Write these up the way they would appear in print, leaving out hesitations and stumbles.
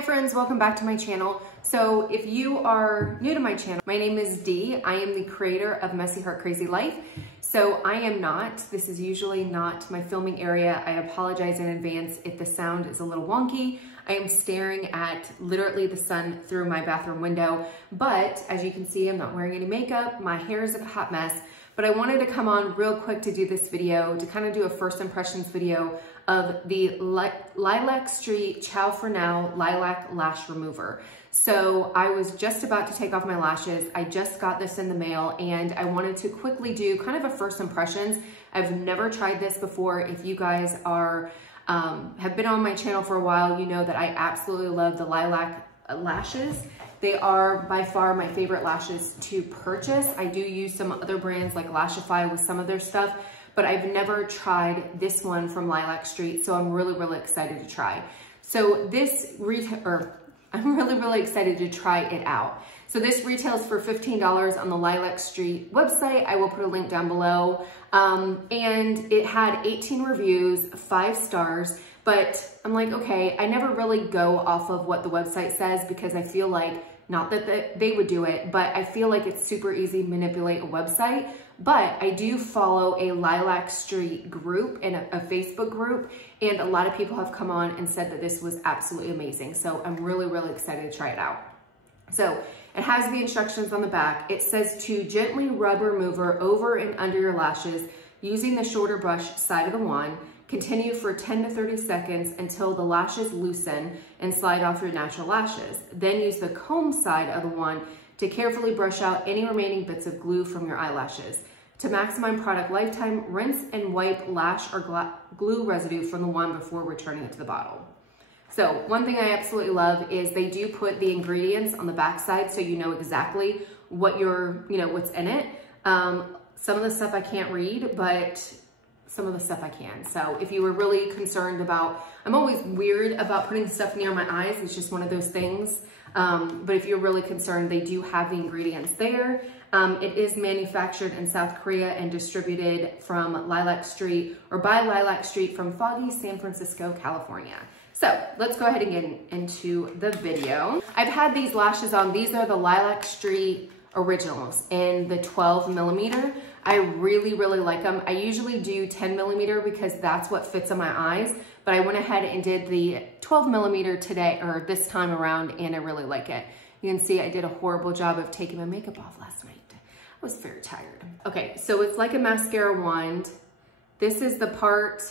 Hi friends, welcome back to my channel. So if you are new to my channel, my name is Dee. I am the creator of Messy Heart Crazy Life. So I am not, this is usually not my filming area. I apologize in advance if the sound is a little wonky. I am staring at literally the sun through my bathroom window, but as you can see, I'm not wearing any makeup. My hair is a hot mess, but I wanted to come on real quick to do this video, to kind of do a first impressions video of the Lilac Street Ciao For Now Lilac Lash Remover. So I was just about to take off my lashes. I just got this in the mail and I wanted to quickly do kind of a first impressions. I've never tried this before. If you guys are have been on my channel for a while, you know that I absolutely love the lilac lashes. They are by far my favorite lashes to purchase. I do use some other brands like Lashify with some of their stuff, but I've never tried this one from Lilac Street, so I'm really excited to try. So this I'm really excited to try it out. So this retails for $15 on the Lilac Street website. I will put a link down below. And it had 18 reviews, 5 stars, but I'm like, okay, I never really go off of what the website says because I feel like, not that they would do it, but I feel like it's super easy to manipulate a website. But I do follow a Lilac Street group and a Facebook group, and a lot of people have come on and said that this was absolutely amazing. So I'm really excited to try it out. So it has the instructions on the back. It says to gently rub remover over and under your lashes using the shorter brush side of the wand. Continue for 10 to 30 seconds until the lashes loosen and slide off your natural lashes. Then use the comb side of the wand to carefully brush out any remaining bits of glue from your eyelashes. To maximize product lifetime, rinse and wipe lash or glue residue from the wand before returning it to the bottle. So one thing I absolutely love is they do put the ingredients on the back side so you know exactly what what's in it. Some of the stuff I can't read, but some of the stuff I can. So if you were really concerned about, I'm always weird about putting stuff near my eyes. It's just one of those things. But if you're really concerned, they do have the ingredients there. It is manufactured in South Korea and distributed from Lilac Street or by Lilac Street from foggy San Francisco, California. So let's go ahead and get into the video. I've had these lashes on. These are the Lilac Street Originals in the 12 millimeter. I really like them. I usually do 10 millimeter because that's what fits on my eyes, but I went ahead and did the 12 millimeter today, or this time around, and I really like it. You can see I did a horrible job of taking my makeup off last night. I was very tired. Okay, so it's like a mascara wand. This is the part,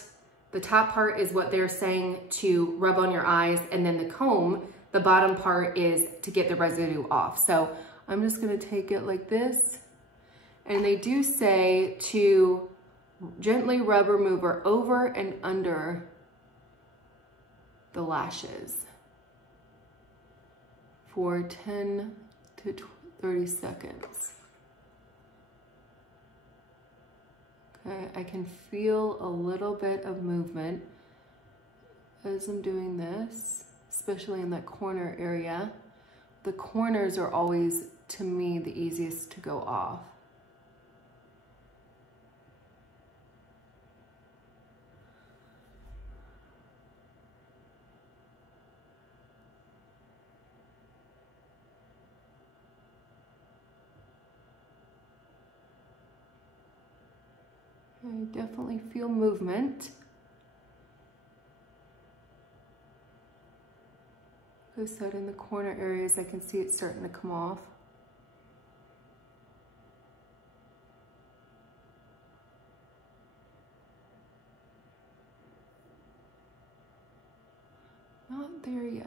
the top part is what they're saying to rub on your eyes, and then the comb, the bottom part is to get the residue off. So I'm just gonna take it like this. And they do say to gently rub remover over and under the lashes for 10 to 30 seconds. Okay, I can feel a little bit of movement as I'm doing this, especially in that corner area. The corners are always, to me, the easiest to go off. I definitely feel movement. Like I said, in the corner areas, I can see it starting to come off. Not there yet.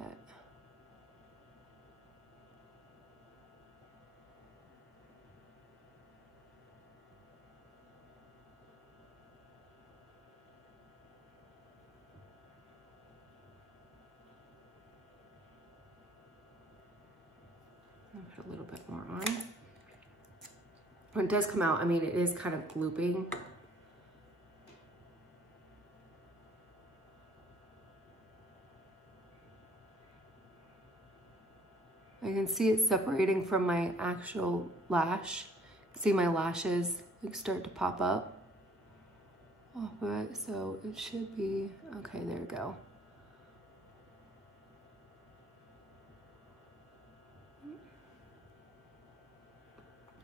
I'll put a little bit more on. When it does come out, I mean, it is kind of glooping. I can see it separating from my actual lash. See my lashes like start to pop up off of it, so it should be, okay, there we go.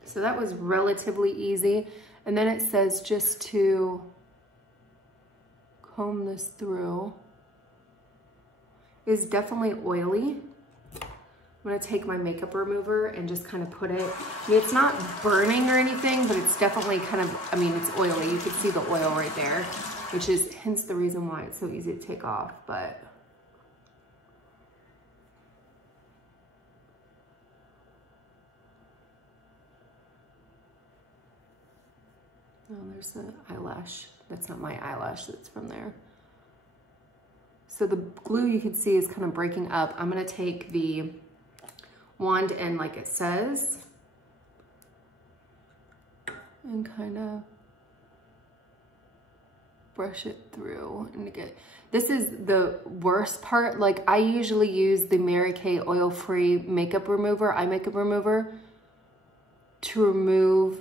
So that was relatively easy. And then it says just to comb this through. It's definitely oily. I'm gonna take my makeup remover and just kind of put it, I mean, it's not burning or anything, but it's definitely kind of, I mean, it's oily. You can see the oil right there, which is hence the reason why it's so easy to take off, but. Oh, there's the eyelash. That's not my eyelash, that's from there. So the glue you can see is kind of breaking up. I'm gonna take the wand and like it says, and kind of brush it through and get, this is the worst part. Like I usually use the Mary Kay oil-free makeup remover, eye makeup remover, to remove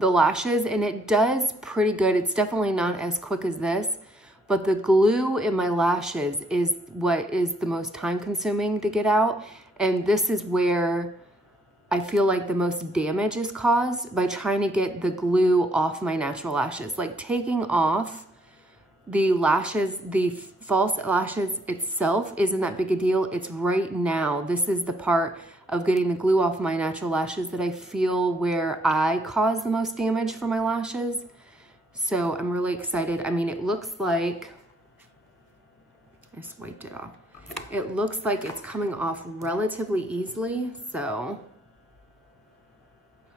the lashes, and it does pretty good. It's definitely not as quick as this, but the glue in my lashes is what is the most time consuming to get out. And this is where I feel like the most damage is caused by trying to get the glue off my natural lashes. Like taking off the lashes, the false lashes itself isn't that big a deal. It's right now, this is the part of getting the glue off my natural lashes that I feel where I cause the most damage for my lashes. So I'm really excited. I mean, it looks like, I just wiped it off. It looks like it's coming off relatively easily. So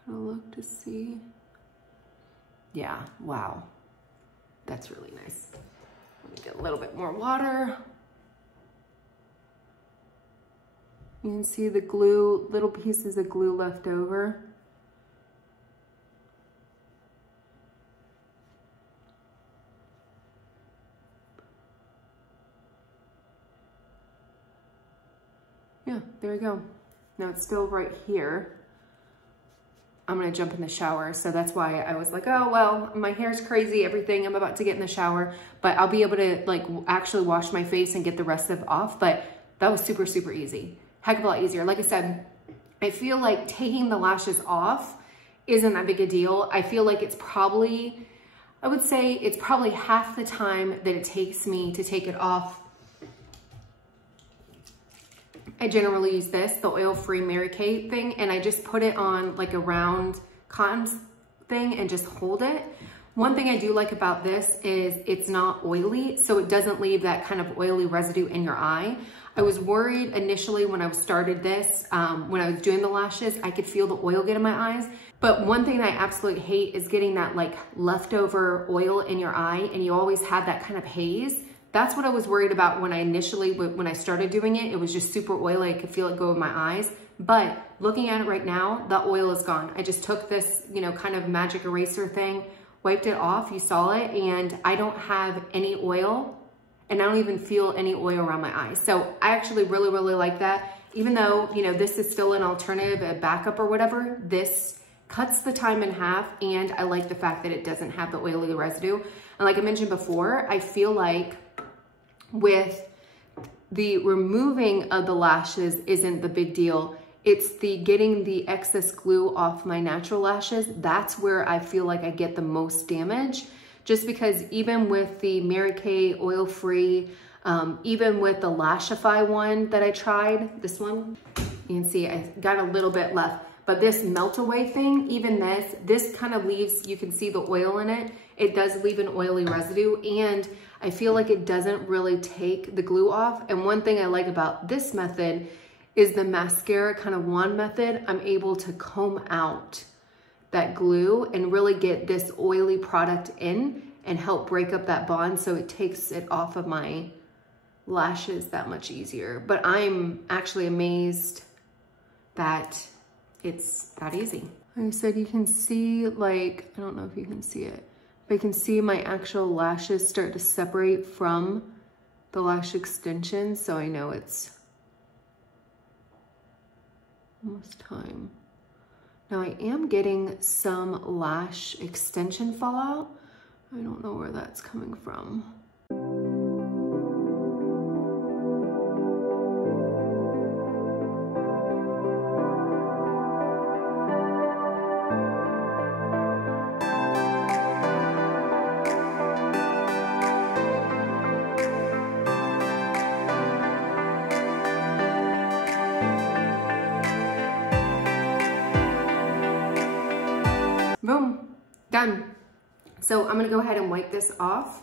I'm gonna look to see. Yeah, wow. That's really nice. Let me get a little bit more water. You can see the glue, little pieces of glue left over. Yeah, there we go. Now it's still right here. I'm gonna jump in the shower. So that's why I was like, oh, well, my hair's crazy, everything. I'm about to get in the shower, but I'll be able to like actually wash my face and get the rest of it off. But that was super, super easy. Heck of a lot easier. Like I said, I feel like taking the lashes off isn't that big a deal. I feel like it's probably, I would say it's probably half the time that it takes me to take it off. I generally use this, the oil-free Mary Kay thing, and I just put it on like a round cotton thing and just hold it. One thing I do like about this is it's not oily, so it doesn't leave that kind of oily residue in your eye. I was worried initially when I started this, when I was doing the lashes, I could feel the oil get in my eyes. But one thing that I absolutely hate is getting that like leftover oil in your eye and you always have that kind of haze. That's what I was worried about when I started doing it. It was just super oily. I could feel it go in my eyes. But looking at it right now, the oil is gone. I just took this, you know, kind of magic eraser thing, wiped it off, you saw it, and I don't have any oil, and I don't even feel any oil around my eyes. So I actually really, really like that. Even though, you know, this is still an alternative, a backup or whatever, this cuts the time in half, and I like the fact that it doesn't have the oily residue. And like I mentioned before, I feel like with the removing of the lashes isn't the big deal. It's the getting the excess glue off my natural lashes. That's where I feel like I get the most damage. Just because even with the Mary Kay oil-free, even with the Lashify one that I tried, this one, you can see I got a little bit left. But this melt away thing, even this kind of leaves, you can see the oil in it. It does leave an oily residue, and I feel like it doesn't really take the glue off. And one thing I like about this method is the mascara kind of wand method. I'm able to comb out that glue and really get this oily product in and help break up that bond so it takes it off of my lashes that much easier. But I'm actually amazed that it's that easy. Like I said, you can see, like, I don't know if you can see it, but you can see my actual lashes start to separate from the lash extensions. So I know it's almost time. Now I am getting some lash extension fallout. I don't know where that's coming from. So I'm gonna go ahead and wipe this off,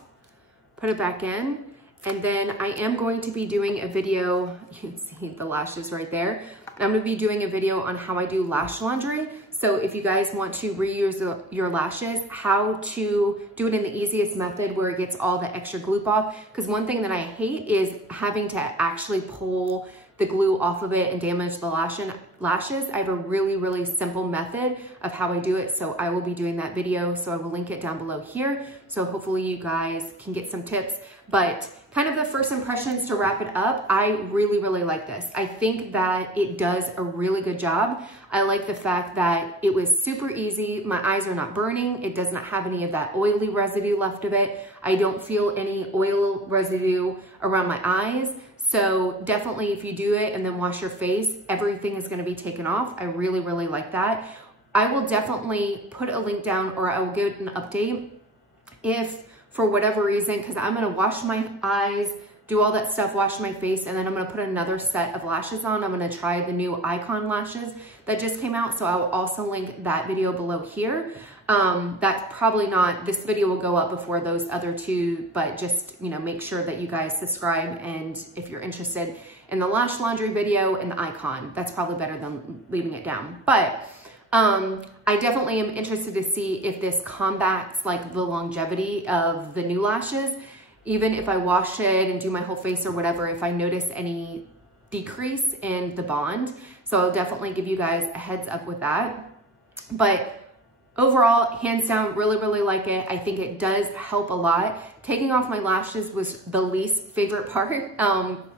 put it back in, and then I am going to be doing a video, you can see the lashes right there. I'm gonna be doing a video on how I do lash laundry. So if you guys want to reuse your lashes, how to do it in the easiest method where it gets all the extra glue off. Because one thing that I hate is having to actually pull the glue off of it and damage the lashes. I have a really, really simple method of how I do it. So I will be doing that video. So I will link it down below here. So hopefully you guys can get some tips. But kind of the first impressions to wrap it up, I really, really like this. I think that it does a really good job. I like the fact that it was super easy. My eyes are not burning. It does not have any of that oily residue left of it. I don't feel any oil residue around my eyes. So definitely if you do it and then wash your face, everything is gonna be taken off. I really, really like that. I will definitely put a link down, or I will give an update if for whatever reason, because I'm gonna wash my eyes, do all that stuff, wash my face, and then I'm gonna put another set of lashes on. I'm gonna try the new Icon lashes that just came out. So I will also link that video below here. That's probably not, this video will go up before those other two, but just, you know, make sure that you guys subscribe. And if you're interested in the lash laundry video and the Icon, that's probably better than leaving it down. But I definitely am interested to see if this combats like the longevity of the new lashes. Even if I wash it and do my whole face or whatever, if I notice any decrease in the bond. So I'll definitely give you guys a heads up with that. But overall, hands down, really, really like it. I think it does help a lot. Taking off my lashes was the least favorite part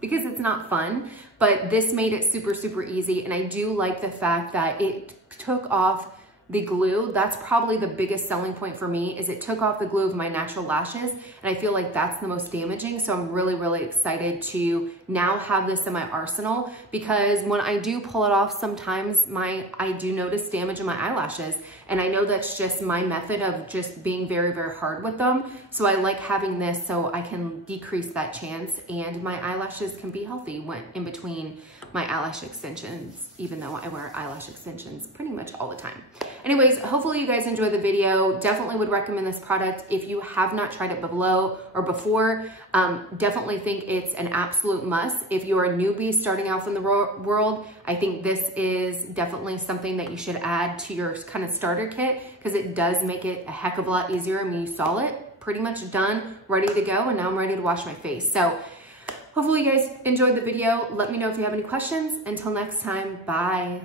because it's not fun, but this made it super, super easy. And I do like the fact that it took off the glue. That's probably the biggest selling point for me, is it took off the glue of my natural lashes. And I feel like that's the most damaging. So I'm really, really excited to now have this in my arsenal, because when I do pull it off, sometimes I do notice damage in my eyelashes. And I know that's just my method of just being very, very hard with them. So I like having this so I can decrease that chance and my eyelashes can be healthy when in between my eyelash extensions, even though I wear eyelash extensions pretty much all the time. Anyways, hopefully you guys enjoyed the video. Definitely would recommend this product. If you have not tried it below or before, definitely think it's an absolute must. If you're a newbie starting out in the world, I think this is definitely something that you should add to your kind of starter kit, because it does make it a heck of a lot easier. I mean, you saw it, pretty much done, ready to go, and now I'm ready to wash my face. So hopefully you guys enjoyed the video. Let me know if you have any questions. Until next time, bye.